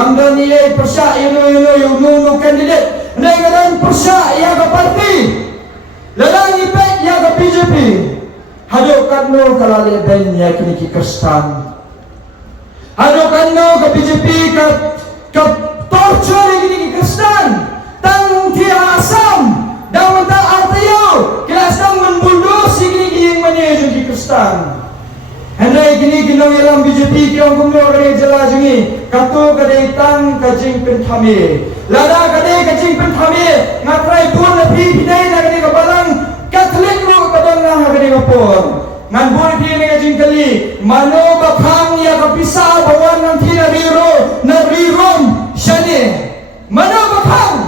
ngamdan nilai persya yuno candidate dengan persya ia ke parti ladang ipek ia ke BJP hadok kanno kalale ben ya kini ki Kristan hadok kanno ke BJP ke torture kini ki Kristan tang tia asam dan mentang artayo kelas tang membuldos kini ki yang menyejuk ki Kristan. Hendai kini kinong ilang BJP kiong kumyo kani jala jungi kato kadai tang kajing penthami lada kadai kajing penthami ngatrai pun lebih bidai na kani kabalang Katolik ru kadang na kani kapor ngan bur di ni kajing kali mano baphang ya kapisa bawan ng narirom syane mano baphang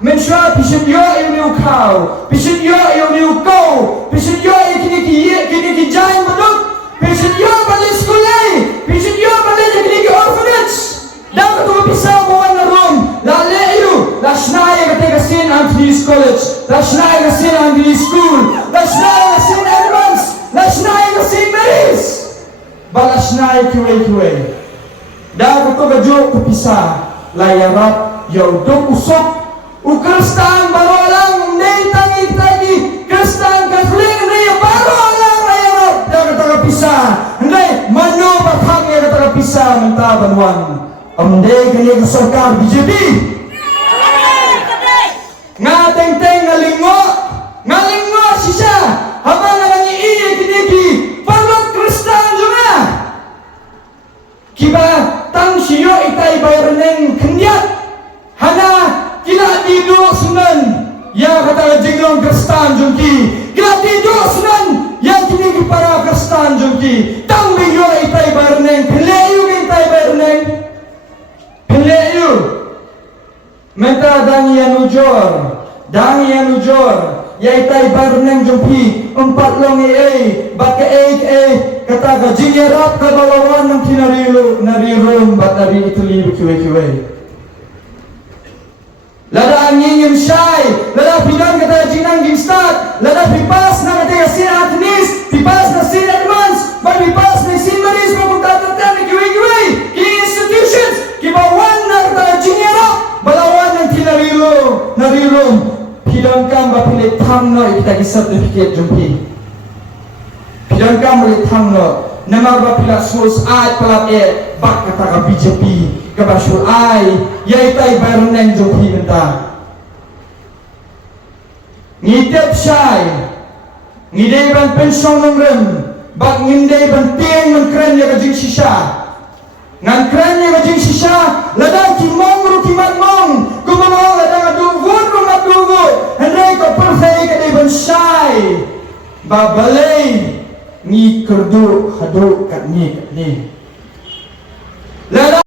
mensya pisidyo yung kau pisidyo yung kau pisidyo kini ki jain baduk pisidyo balik sekolah pisidyo balik jadi ke orphanage dah ketua pisau bawa narum lale itu lasnai ketika sin Anthony's College lasnai kesin Anthony's School lasnai kesin Edmonds lasnai kesin Mary's balasnai kiwe dah ketua gajuk kepisah layarap yauduk usuk Ukristan baru orang netangi tadi Kristan Katolik ni baru orang layarap dah kata pisah hendai mano bakhang ya kata pisah mentah banwan amdai kini ke sarkar BJP ngateng-teng ngalingo sisa habang ngalangi iya kini ki parlok Kristan juga kiba tang siyo itai bayaraneng kendiat hana kila tidur sunan ya kata jenglong Kristan jungki kila tidur sunan yang kini para Kristan jungki tang bingyo itai barneng peleyu itai barneng peleyu menta dang yang ujor ya itai barneng jungki empat long baka kata ka jingerap ka balawan ng narirum batari ituli kiwe lada angin yang syai, lada pidang kata jinang gimstat, lada pipas na kata sin Anthony's, pipas na sin Edmonds, pipas na sin Mary's, pagkutatan na kiwi-kiwi, institutions, kibawan na kata jingera, balawan ng narirum, pidang kam ba pilit tangno kita ki certificate jumpi, pidang kam pilit tangno, namar ba pilat sus ay palat bak kata ka BJP, kabasyur ay yaitai baron neng jumpi benta ngitep syai ngidei ban pensong nongrem bak ngindei ban tieng man kren ya kajing sisa ngan kren ya kajing sisa ladang kimong ru kimat mong kumong ladang aduvun rumat duvut hendai ko perfei kadai ban syai babalei ni kerdu hadu kat ni ladang